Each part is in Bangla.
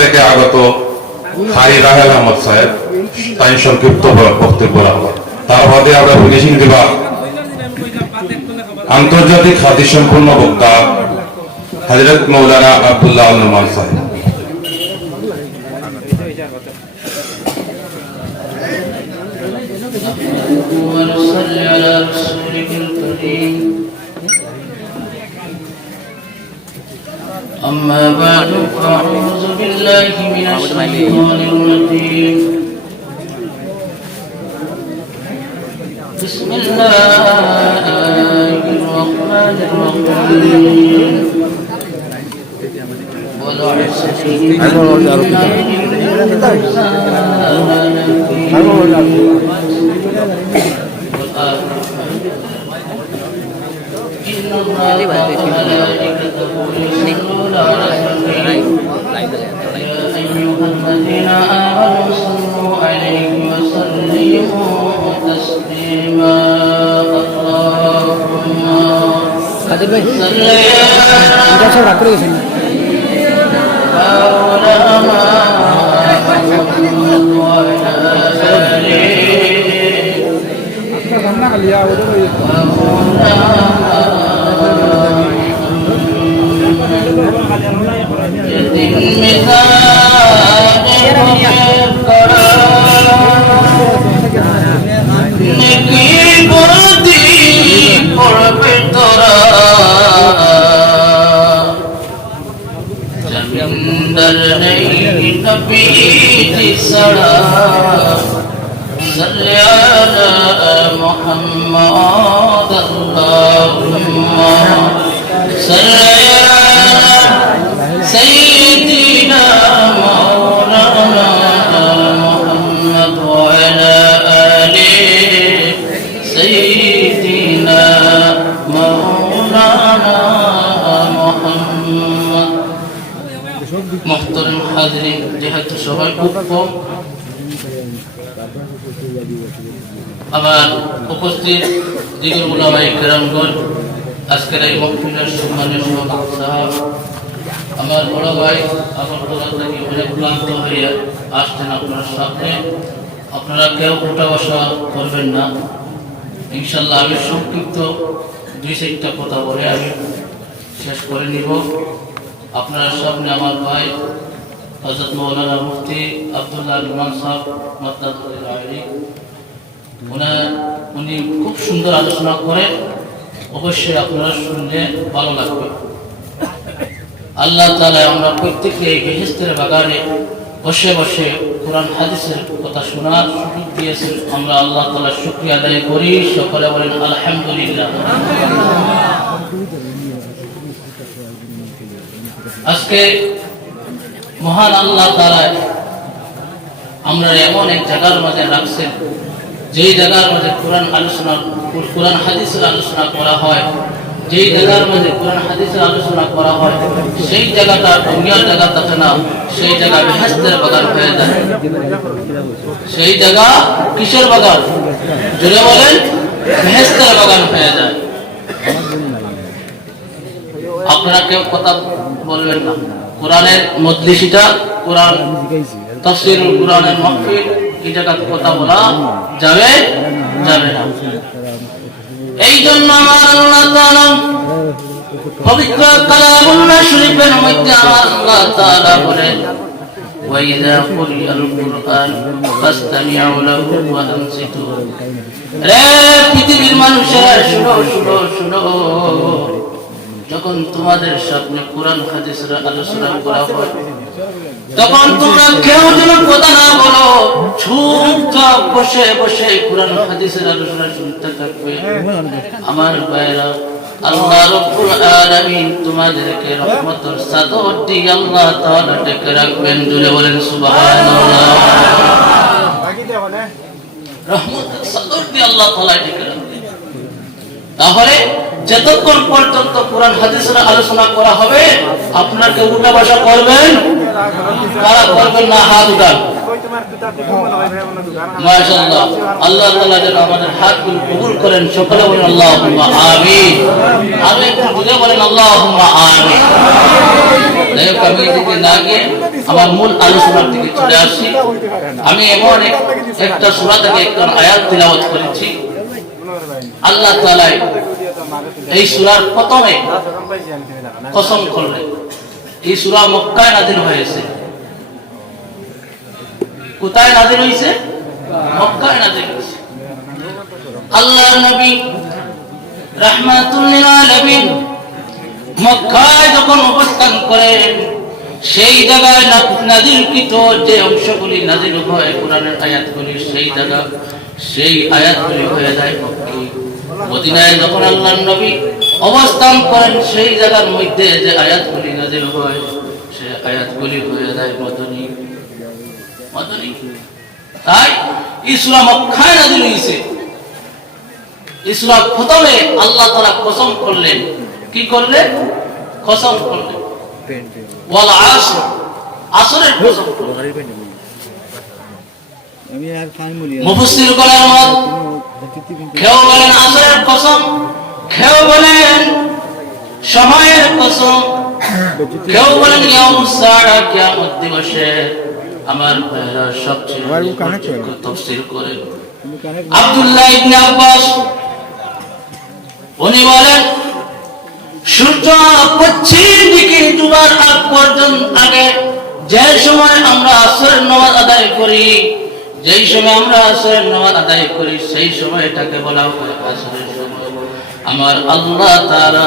থেকে আগত হাই রাহেল আহমদ সাহেব তাই সংক্ষিপ্ত বক্তব্য রাখবেন। তার বাদে আমরা ফিনিশিং দিবা আন্তর্জাতিক হাদিস সম্পূর্ণ বক্তা হযরত মৌলানা আব্দুল্লাহ আল নোমান সাহেব। أما بعد فأعوذ بالله من الشيطان الرجيم بسم الله الرحمن الرحيم والعصر إن الله وملائكته يصلون على النبي يا أيها الذين آمنوا صلوا عليه وسلموا تسليما اللهم صل على محمد اللهم صل على سيدنا مولانا محمد وعلى آل سيدنا مولانا محمد محترم حاضرين যেহেতু সবাই খুব কম আমার উপস্থিত দিগর উলামায়ে কেরামগণ আজকের এই মাহফিলের সম্মানীয় সভাপতি সাহেব আমার বড় ভাই আমার বড় থেকে অনেক ক্লান্ত হয়ে আসছেন আপনার সামনে আপনারা কেউ উঠা বসা করবেন না ইনশাআল্লাহ আমি সংক্ষিপ্ত দুই চারটা কথা বলে আমি শেষ করে নিব আপনার সামনে আমার ভাই হযরত মাওলানা মুফতি আব্দুল্লাহ আল নোমান সাহেব মাদ্দাতুল আলী উনি খুব সুন্দর আলোচনা করে অবশ্যই আপনারা শুনলে ভালো লাগবে আল্লাহ তাআলা আমরা প্রত্যেককে এই বেহেশতের বাগানে বসে বসে কোরআন হাদিসের কথা শোনার সুযোগ দিয়েছেন আমরা আল্লাহ তাআলার শুকরিয়া আদায় করি সকলে বলেন আলহামদুলিল্লাহ আজকে মহান আল্লাহ তাআলা আমরা এমন এক জায়গার মাঝে রাখছেন যেই জায়গার মাঝে কোরআন হাদিসের আলোচনা করা হয় যেই জায়গার মাঝে কোরআন হাদিসের আলোচনা করা হয় সেই জায়গাটা দুনিয়ার জায়গাটা না সেই জায়গা বেহেশতের বাগান হয়ে যায় সেই জায়গা কিসের বাগান জোরে বলেন বেহেশতের বাগান হয়ে যায় আপনারা কেউ কথা বলবেন না কোরআনের মজলিসটা কোরআন তাফসীরুল কোরআনের মাহফিল এই জায়গাতে কথা বলা যাবে যাবে না এই জন্য আমার আল্লাহ তাআলা পবিত্র কালামুল্লাহ শরীফের মধ্যে আমার আল্লাহ তাআলা বলেন ওয়াইযা কুরিয়াল কুরআন ফাসতামিউ লাহু ওয়া আনসিতু রে পৃথিবীর মানুষেরা শুনো শুনো শুনো যখন তোমাদের সামনে কোরআন হাদিসের আলোচনা করা হয় তখন তোমরা কেউ যেন কথা না বলো চুপচাপ বসে বসে কোরআন হাদিসের আলোচনা শুনতে থাকবে আমার ভাইরা আল্লাহ রাব্বুল আলামিন তোমাদেরকে রহমতের চাদর দিয়ে আল্লাহ তাআলা ঢেকে রাখবেন জোরে বলেন সুবহানাল্লাহ রহমতের চাদর দিয়ে আল্লাহ তাআলা ঢেকে রাখবেন তাহলে যতক্ষণ পর্যন্ত কোরআন হাদিসের আলোচনা করা হবে আপনাকে উল্টা ভাষা করবেন কারা করবেন না হাত উঠান মাশাআল্লাহ, আল্লাহ তাআলা যেন আমাদের হাতগুলো কবুল করেন। সকলে বলেন আল্লাহুম্মা আমিন। আমি একটু জোরে বলেন আল্লাহুম্মা আমিন। আমি এদিকে না গিয়ে আমার মূল আলোচনার দিকে চলে আসছি। আমি এমন একটা সূরা থেকে একটা আয়াত তিলাওয়াত করেছি। আল্লাহ তাআলা এই সূরার প্রথমে কসম করলেন। এই সূরা মক্কায় নাযিল হয়েছে। কোথায় নাযিল হয়েছে? মক্কায় নাযিল হয়েছে। আল্লাহর নবী রাহমাতুল লিল আলামিন মক্কায় যখন অবস্থান করেন, সেই জায়গায় নাযিলকৃত যে অংশগুলি নাযিল হয় কোরআনের আয়াতগুলি, সেই আয়াতগুলি হয়ে যায় মক্কি। মদিনায় যখন আল্লাহর নবী অবস্থান করেন, সেই জায়গার মধ্যে যে আয়াতগুলি নাযিল হয়, সেই আয়াতগুলি হয়ে যায় মদনী। তাই এই সূরা মক্কায় নাযিল হয়েছে। এই সূরা প্রথমে আল্লাহ তাআলা কসম করলেন। কি করলেন? কসম করলেন। ওয়াল আসর, আসরের কসম করলেন। মুফাসসির বলেন কেউ বলেন আসরের কসম, কেউ বলেন সময়ের কসম, কেউ বলেন ইয়াউমুস সাআ, কিয়ামত দিবসের। আমার ভাইরা সবচেয়ে তাফসীর করেন আব্দুল্লাহ ইবনে আব্বাস। উনি বলেন সূর্য পশ্চিম দিকে ডুবার আগ পর্যন্ত আগে যে সময় আমরা আসরের নামাজ আদায় করি, যেই সময় আমরা আসরের নামাজ আদায় করি, সেই সময়টাকে বলা হয় আসরের সময়। আমার আল্লাহ তাআলা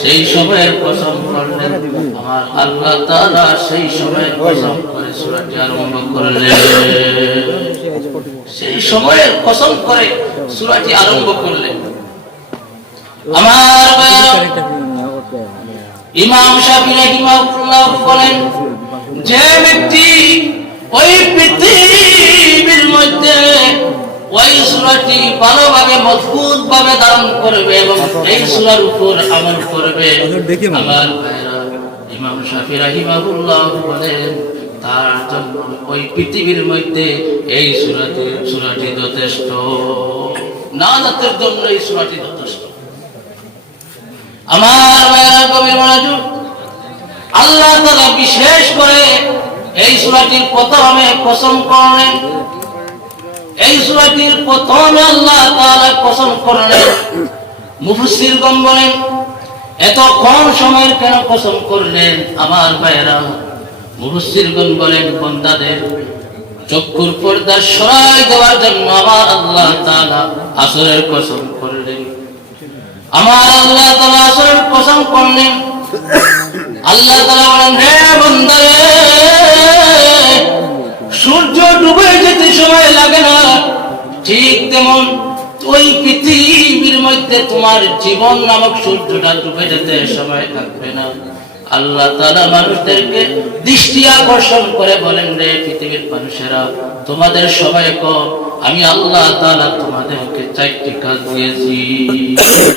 সেই সময়ের কসম করলেন। আমার আল্লাহ তাআলা সেই সময়ের কসম করে সূরাটি আরম্ভ করলেন। সেই সময়ের কসম করে সূরাটি আরম্ভ করলেন। আমার ভাইরা, ইমাম শাফিঈ রাহিমাহুল্লাহ বলেন, যে ব্যক্তি ওই পৃথিবীর মধ্যে ওই সূরাটি ভালোভাবে মজবুত ভাবে ধারণ করবে এবং এই সূরার উপর আমল করবে, আমার ভাইরা, ইমাম শাফিঈ রাহিমাহুল্লাহ বলেন তার জন্য ওই পৃথিবীর মধ্যে এই সূরাটি যথেষ্ট। নাজাতের জন্য এই সূরাটি যথেষ্ট। আমার ভাইরা, কবির মনোযোগ, আল্লাহ তাআলা বিশেষ করে এই সূরাটির প্রথমে কসম করলেন। এই সূরাটির প্রথমে আল্লাহ তাআলা কসম করলেন। মুফাসসিরগণ বলেন এত কম সময়ের কেন কসম করলেন? আমার ভাইরা, মুফাসসিরগণ বলেন বান্দাদের চক্ষুর পর্দা সরাই দেওয়ার জন্য আমার আল্লাহ তাআলা আসরের কসম করলেন। আমার আল্লাহ তাআলা আসরের কসম করলেন। আল্লাহ তাআলা বলেন, হে বান্দা, সূর্য ডুবে যেতে সময় লাগে না, ঠিক তেমন ওই পৃথিবীর মধ্যে তোমার জীবন নামক সূর্যটা ডুবে যেতে সময় লাগবে না। আল্লাহ তাআলা মানুষদেরকে দৃষ্টি আকর্ষণ করে বলেন, রে পৃথিবীর মানুষেরা, তোমাদের সবাইকে আমি আল্লাহ তাআলা তোমাদেরকে 4টি কাজ দিয়েছি।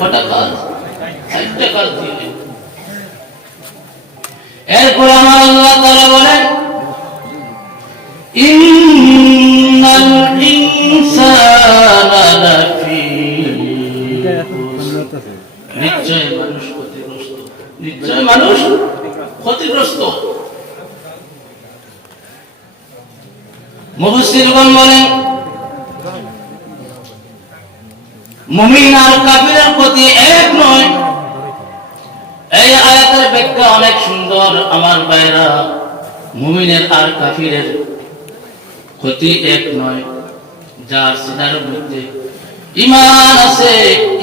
কটা কাজ? 4টা কাজ দিয়েছি। এরপর আমার আল্লাহ তাআলা বলেন, ইন্নাল ইনসানা লাফি খুসর, নিশ্চয় মানুষ ক্ষতিগ্রস্ত, নিশ্চয় মানুষ ক্ষতিগ্রস্ত। মুফাসসিরগণ বলেন মুমিন আর কাফিরের ক্ষতি এক নয়। এই আয়াতের ব্যাখ্যা অনেক সুন্দর। আমার ভাইরা, মুমিনের আর কাফিরের ক্ষতি এক নয়। যার সিনার মধ্যে ঈমান আছে,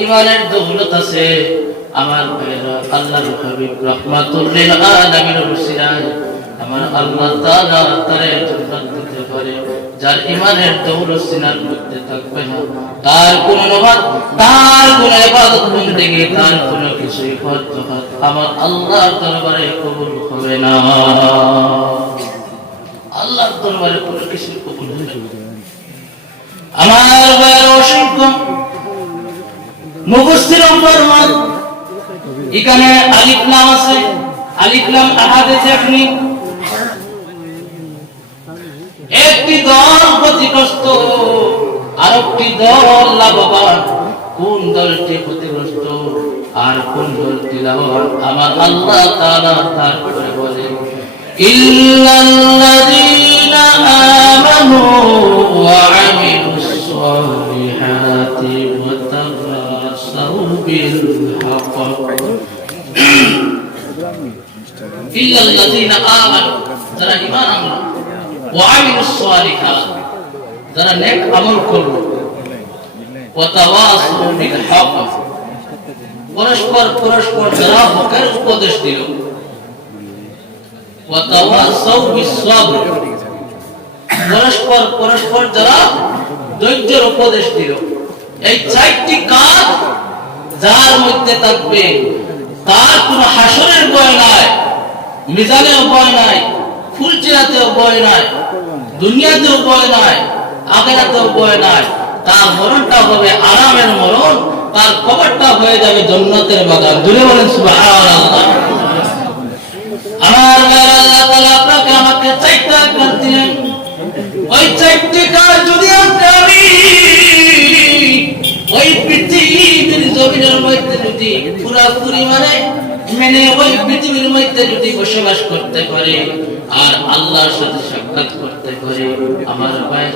ঈমানের দৌলত আছে, আমার ভাইরা, আল্লাহর হাবিব রাহমাতুল লিল আলামিনের ওসিলায় আমার আল্লাহ তাআলা তারে জান্নাত দিতে পারে। যার ঈমানের দৌলত সিনার মধ্যে থাকবে না, তার কোন নামাজ, তার কোন ইবাদত বন্দেগী, তার কোন কিছু ইবাদত আমার আল্লাহর দরবারে কবুল হবে না। আল্লাহর দরবারে কোন কিছু কবুল হবে না। আমার ভাইয়ের অসংখ্য মুফাসসির ফরমান, এখানে আলিফ লাম আছে, আলিফ লাম আহাদে আপনি এক একটি দল ক্ষতিগ্রস্ত, আরেকটি দল লাভবান। কোন দলটি ক্ষতিগ্রস্ত আর কোন দলটি লাভবান আমার আল্লাহ তাআলা তারপরে বলেন, ইল্লাল্লাযীনা আমানু ওয়া আমিলুস সালিহাতি ওয়া তাওয়াসাউ বিল হক। ইল্লাল্লাযীনা আমানু, যারা ঈমান আনলো, ওয়া আমিলুস সালিহাত, যারা নেক আমল করলো, ওয়া তাওয়াসাউ বিল হক, পরস্পর যারা হকের উপদেশ দিল, ওয়া তাওয়াসাউ বিস সাবর, পরস্পর যারা ধৈর্যের উপদেশ দিল। এই চারটি কাজ যার মধ্যে থাকবে তার কোনো হাসরের ভয় নাই, মিজানের ভয় নাই, ফুলচিরাতেও ভয় নাই, দুনিয়াতেও ভয় নাই, আখিরাতেও ভয় নাই। তার মরণটা হবে আরামের মরণ, তার কবরটা হয়ে যাবে জান্নাতের বাগান। জুড়ে বলেন সুবহানাল্লাহ। আমার আল্লাহ তাআলা আপনাকে আমাকে চারটা কাজ দিলেন। ওই চারটি কাজ যদি আমি ওই পৃথিবীর জমিনের মধ্যে যদি পুরাপুরি মেনে ওই পৃথিবীর মধ্যে যদি বসবাস করতে পারে আর আল্লাহর সাথে সাক্ষাৎ করতে পারে, আমার ভাই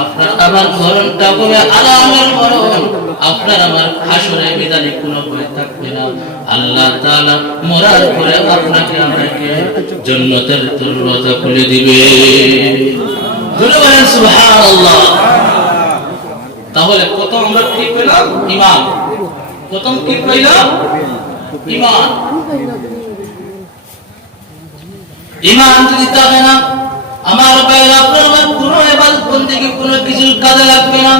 আপনার আমার মরণটা হবে আরামের মরণ, আপনার আমার হাসরের ময়দানে কোনো ভয় থাকবে না। আল্লাহ তাআলা মরার পরে আপনাকে আমাকে জান্নাতের দরওয়াজা খুলে দিবে। বলেন সুবহানাল্লাহ। তাহলে প্রথম আমরা কি পেলাম? ঈমান। প্রথম কি পেলাম? ঈমান। ঈমান যদি থাকে না আমার ভাইরা, আপনার কোনো ইবাদত বন্দেগী কোনো কিছু কাজে লাগবে না,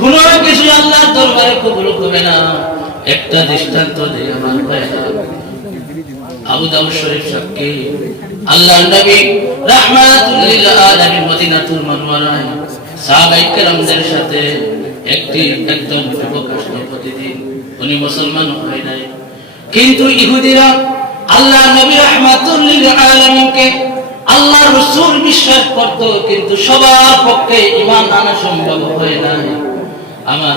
কোনো কিছু আল্লাহর দরবারে কবুল হবে না। একটা দৃষ্টান্ত দেই আমার ভাইরা, আবু দাউদ শরীফ সাক্ষী, আল্লাহর নবী রাহমাতুল লিল আলামিন মদিনাতুল মুনাওয়ারায় সাহাবায়ে কেরামদের সাথে একদম যুবক আসলো প্রতিদিন। উনি মুসলমান হয় নাই, কিন্তু ইহুদিরা আল্লাহর নবী রাহমাতুল লিল আলামিনকে আল্লাহর রাসূল বিশ্বাস করত, কিন্তু সবার পক্ষে ঈমান আনা সম্ভব হয় নাই। আমার